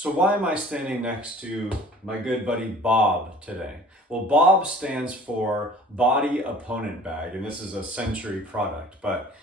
So why am I standing next to my good buddy Bob today? Well, Bob stands for Body Opponent Bag, and this is a Century product. But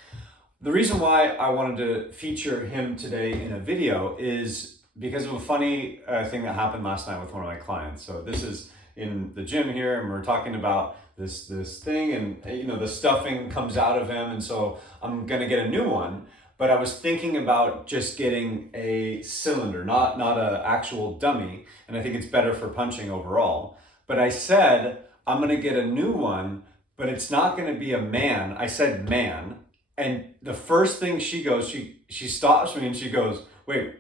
the reason why I wanted to feature him today in a video is because of a funny thing that happened last night with one of my clients. So this is in the gym here, and we're talking about this thing, and the stuffing comes out of him, and so I'm gonna get a new one. But I was thinking about just getting a cylinder, not a actual dummy, and I think it's better for punching overall. But I said I'm gonna get a new one, but it's not gonna be a man. I said man, and the first thing she goes, she stops me and she goes, "Wait,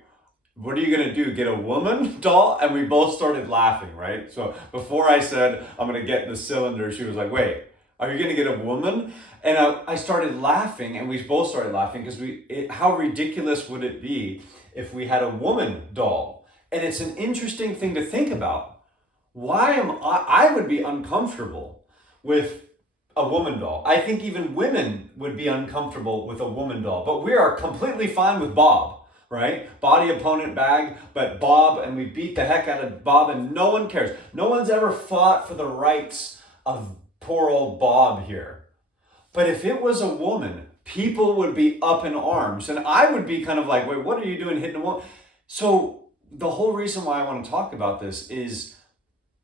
what are you gonna do? Get a woman doll?" And we both started laughing, right? So before I said I'm gonna get the cylinder, she was like, "Wait, are you gonna get a woman?" And I started laughing, and we both started laughing because how ridiculous would it be if we had a woman doll? And it's an interesting thing to think about. Why am I would be uncomfortable with a woman doll. I think even women would be uncomfortable with a woman doll, but we are completely fine with Bob, right? Body Opponent Bag, but Bob, and we beat the heck out of Bob, and no one cares. No one's ever fought for the rights of poor old Bob here. But if it was a woman, people would be up in arms, and I would be kind of like, wait, what are you doing hitting a woman? So the whole reason why I want to talk about this is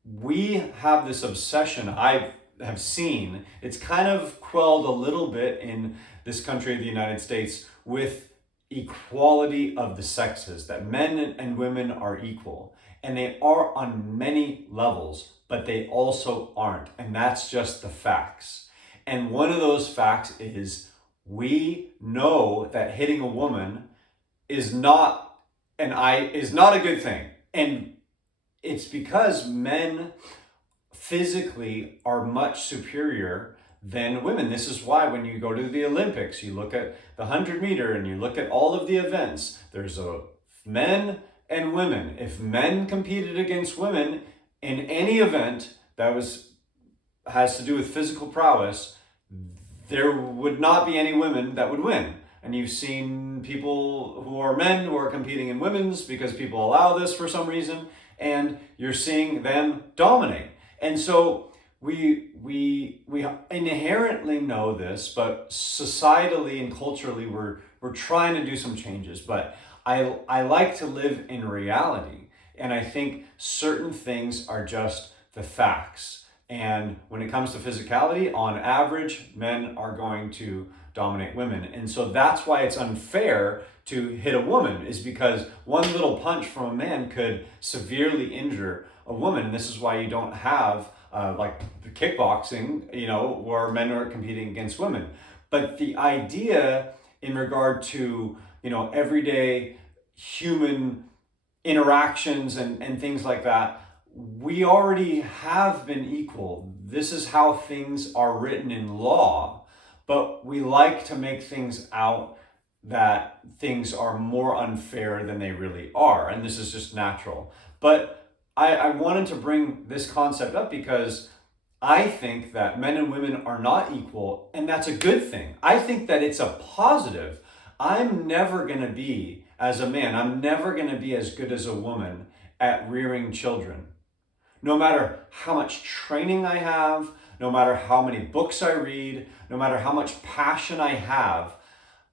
we have this obsession. I have seen it's kind of quelled a little bit in this country of the United States with equality of the sexes, that men and women are equal, and they are on many levels, but they also aren't, and that's just the facts. And one of those facts is we know that hitting a woman is not a good thing, and it's because men physically are much superior than women. This is why when you go to the Olympics, you look at the 100-meter and you look at all of the events, there's men and women. If men competed against women in any event that has to do with physical prowess, there would not be any women that would win. And you've seen people who are men who are competing in women's because people allow this for some reason, and you're seeing them dominate. And so we inherently know this, but societally and culturally we're trying to do some changes. But I like to live in reality, and I think certain things are just the facts. And when it comes to physicality, on average, men are going to dominate women. And so that's why it's unfair to hit a woman, is because one little punch from a man could severely injure a woman. And this is why you don't have like the kickboxing, where men are competing against women. But the idea in regard to, everyday human interactions and things like that, we already have been equal. This is how things are written in law, but we like to make things out that things are more unfair than they really are, and this is just natural. But I wanted to bring this concept up because I think that men and women are not equal, and that's a good thing. I think that it's a positive. I'm never going to be, as a man, I'm never going to be as good as a woman at rearing children. No matter how much training I have, no matter how many books I read, no matter how much passion I have,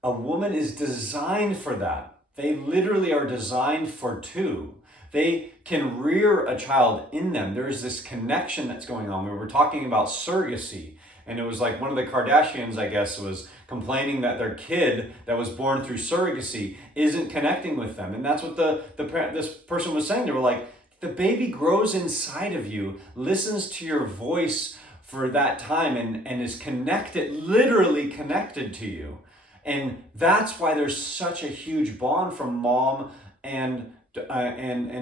a woman is designed for that. They literally are designed for two. They can rear a child in them. There's this connection that's going on. We were talking about surrogacy, and it was like one of the Kardashians, I guess, was complaining that their kid that was born through surrogacy isn't connecting with them. And that's what this person was saying. They were like, the baby grows inside of you, listens to your voice for that time, and is connected, literally connected to you. And that's why there's such a huge bond from mom and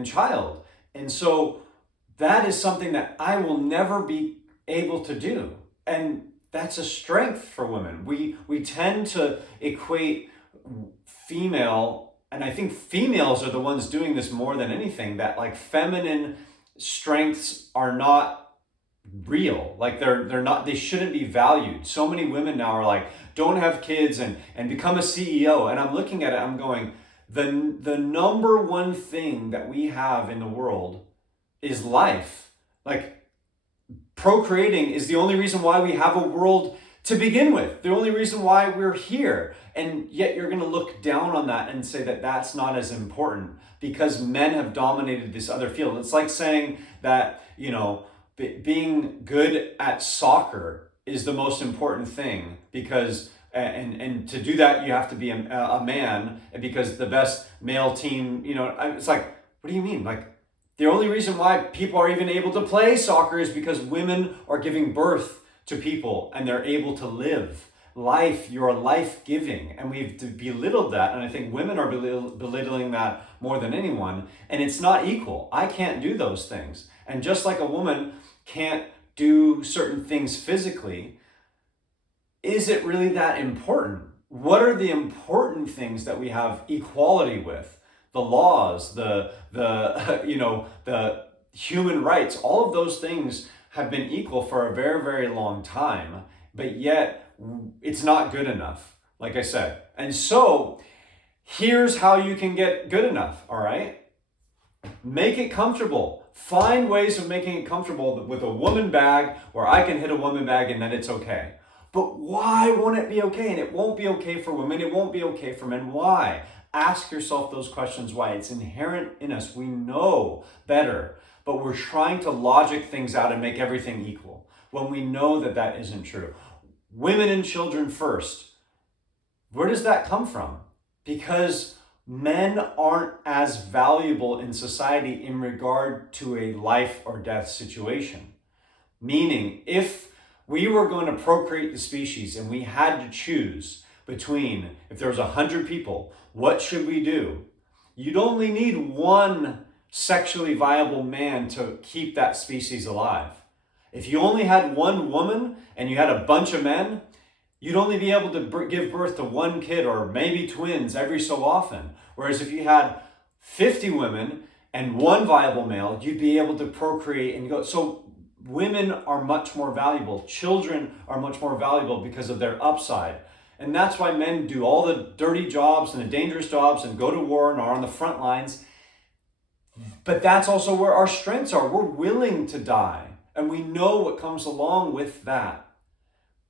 child. And so that is something that I will never be able to do. And that's a strength for women. We tend to equate female, and I think females are the ones doing this more than anything, that like feminine strengths are not real. Like they're not, they shouldn't be valued. So many women now are like, don't have kids and become a CEO. And I'm looking at it, I'm going, the number one thing that we have in the world is life. Like, procreating is the only reason why we have a world to begin with, the only reason why we're here. And yet you're going to look down on that and say that that's not as important because men have dominated this other field. It's like saying that, being good at soccer is the most important thing because and to do that you have to be a man, because the best male team, it's like, what do you mean? Like, the only reason why people are even able to play soccer is because women are giving birth to people and they're able to live life. You're life-giving, and we've belittled that, and I think women are belittling that more than anyone, and it's not equal. I can't do those things, and just like a woman can't do certain things physically, is it really that important? What are the important things that we have equality with? The laws, the human rights, all of those things have been equal for a very, very long time, but yet it's not good enough, like I said. And so here's how you can get good enough, all right? Make it comfortable. Find ways of making it comfortable with a woman bag where I can hit a woman bag and then it's okay. But why won't it be okay? And it won't be okay for women. It won't be okay for men. Why? Ask yourself those questions why. It's inherent in us. We know better, but we're trying to logic things out and make everything equal when we know that that isn't true. Women and children first. Where does that come from? Because men aren't as valuable in society in regard to a life or death situation. Meaning, if we were going to procreate the species and we had to choose between, if there was 100 people, what should we do? You'd only need one sexually viable man to keep that species alive. If you only had one woman and you had a bunch of men, you'd only be able to give birth to one kid or maybe twins every so often. Whereas if you had 50 women and one viable male, you'd be able to procreate and go. So women are much more valuable. Children are much more valuable because of their upside. And that's why men do all the dirty jobs and the dangerous jobs and go to war and are on the front lines. But that's also where our strengths are. We're willing to die. And we know what comes along with that.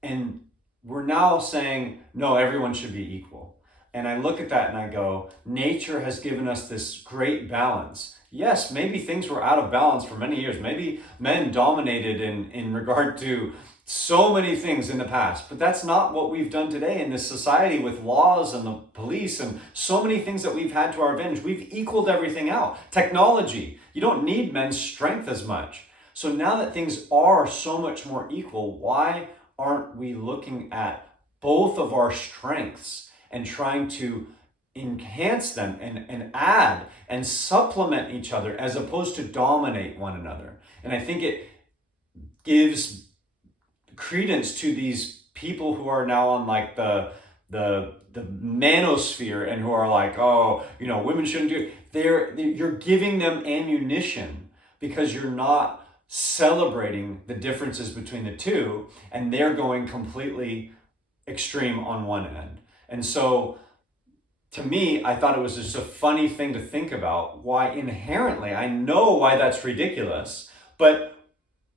And we're now saying, no, everyone should be equal. And I look at that and I go, nature has given us this great balance. Yes, maybe things were out of balance for many years. Maybe men dominated in regard to so many things in the past, but that's not what we've done today in this society with laws and the police and so many things that we've had to our advantage. We've equaled everything out. Technology, you don't need men's strength as much. So now that things are so much more equal, why aren't we looking at both of our strengths and trying to enhance them and add and supplement each other as opposed to dominate one another? And I think it gives credence to these people who are now on like the manosphere and who are like, oh, women shouldn't do it. You're giving them ammunition because you're not celebrating the differences between the two, and they're going completely extreme on one end. And so to me, I thought it was just a funny thing to think about, why inherently, I know why that's ridiculous, but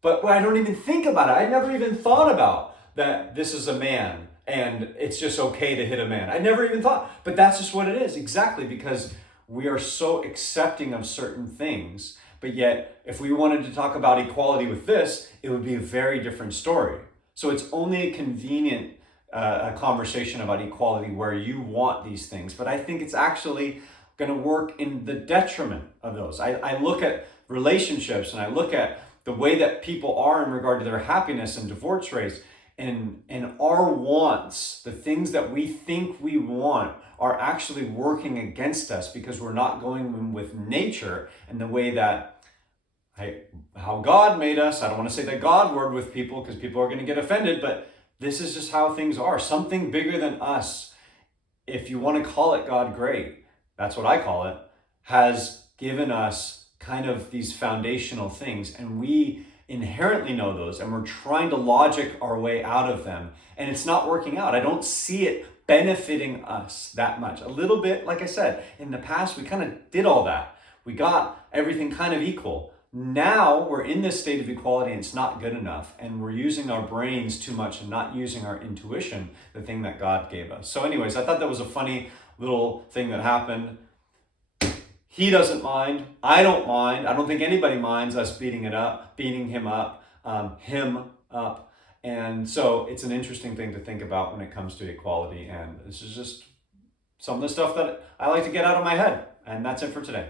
I don't even think about it. I never even thought about that this is a man and it's just okay to hit a man. I never even thought, but that's just what it is. Exactly, because we are so accepting of certain things, but yet if we wanted to talk about equality with this, it would be a very different story. So it's only a convenient a conversation about equality where you want these things, but I think it's actually going to work in the detriment of those. I look at relationships and I look at the way that people are in regard to their happiness and divorce rates, and our wants, the things that we think we want, are actually working against us because we're not going with nature and the way that how God made us. I don't want to say that God worked with people because people are going to get offended, but this is just how things are. Something bigger than us, if you want to call it God, great. That's what I call it, has given us kind of these foundational things, and we inherently know those, and we're trying to logic our way out of them, and it's not working out. I don't see it benefiting us that much. A little bit, like I said, in the past, we kind of did all that. We got everything kind of equal. Now we're in this state of equality and it's not good enough. And we're using our brains too much and not using our intuition, the thing that God gave us. So anyways, I thought that was a funny little thing that happened. He doesn't mind. I don't mind. I don't think anybody minds us beating him up. And so it's an interesting thing to think about when it comes to equality. And this is just some of the stuff that I like to get out of my head. And that's it for today.